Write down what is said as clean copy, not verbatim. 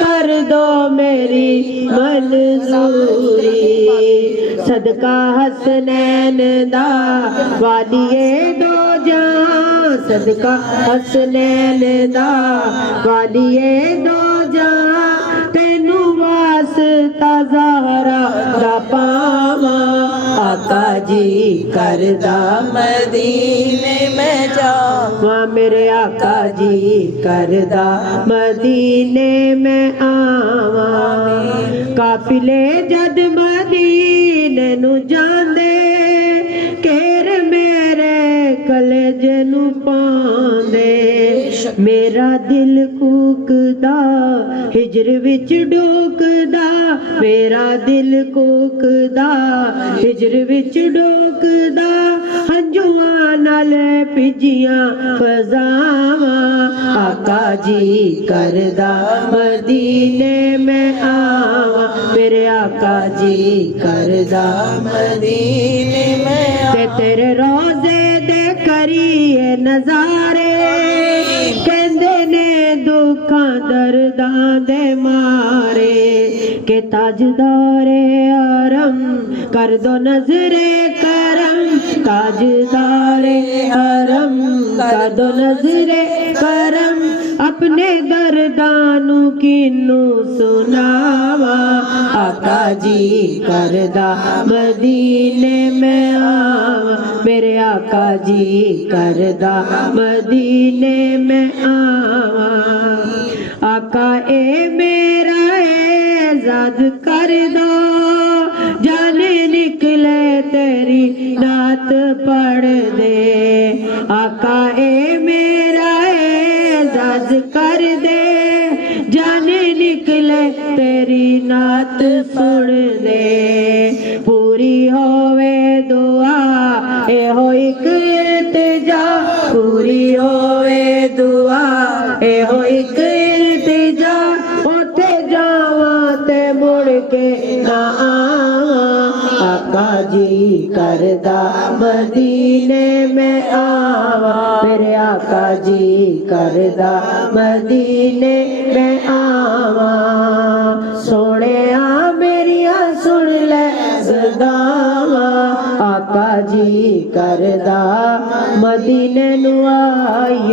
कर दो मेरी मंजूरी। सदका हसनैन दा वालिए दो जहां, सदका हसनैन दा वालिए दो जहां, तेनू वास्ता ज़हरा दा पावा। आका जी करदा मदीने में जावां, मेरे आका जी करदा मदीने में आवा। काफिले जद मदीने नू जांदे, केर मेरे कलेजे नू पांदे। मेरा दिल कूकदा हिजर विच डोकदा, मेरा दिल कूकदा हिजर विच डोकदा। हंजुआं नाल पिजियां फजावां, आका जी करदा मदीने में आवा। मेरे आका जी करदा मदीने में ते तेरे रोज़े दे करिए नज़ारे, कहंदे ने दुखां दर्दां दे मारे। के ताजदारे आरम कर दो नजरे करम, ताजदारे आरम कर दो नजरे करम। अपने दर्दानू किनू सुनावा, आका जी करदा मदीने में आवा। मेरे आका जी करदा मदीने में आवा। आका ए मेरा एजाज कर दो, जाने निकले तेरी नात पढ़ दे। आका ए मेरा एजाज कर दे, जाने निकले तेरी नात सुन दे। पूरी होवे दुआ ए हो एक इल्तिजा, पूरी होवे दुआ ए हो एक इल्तिजा। उथे जावा ते मुड़ के ना आवा, आका जी करदा मदीने में आवा। मेरे आका जी करदा मदीने में आवा। सोने आ मेरिया सुन ले सदावा, आका जी करदा मदीने नू आइए।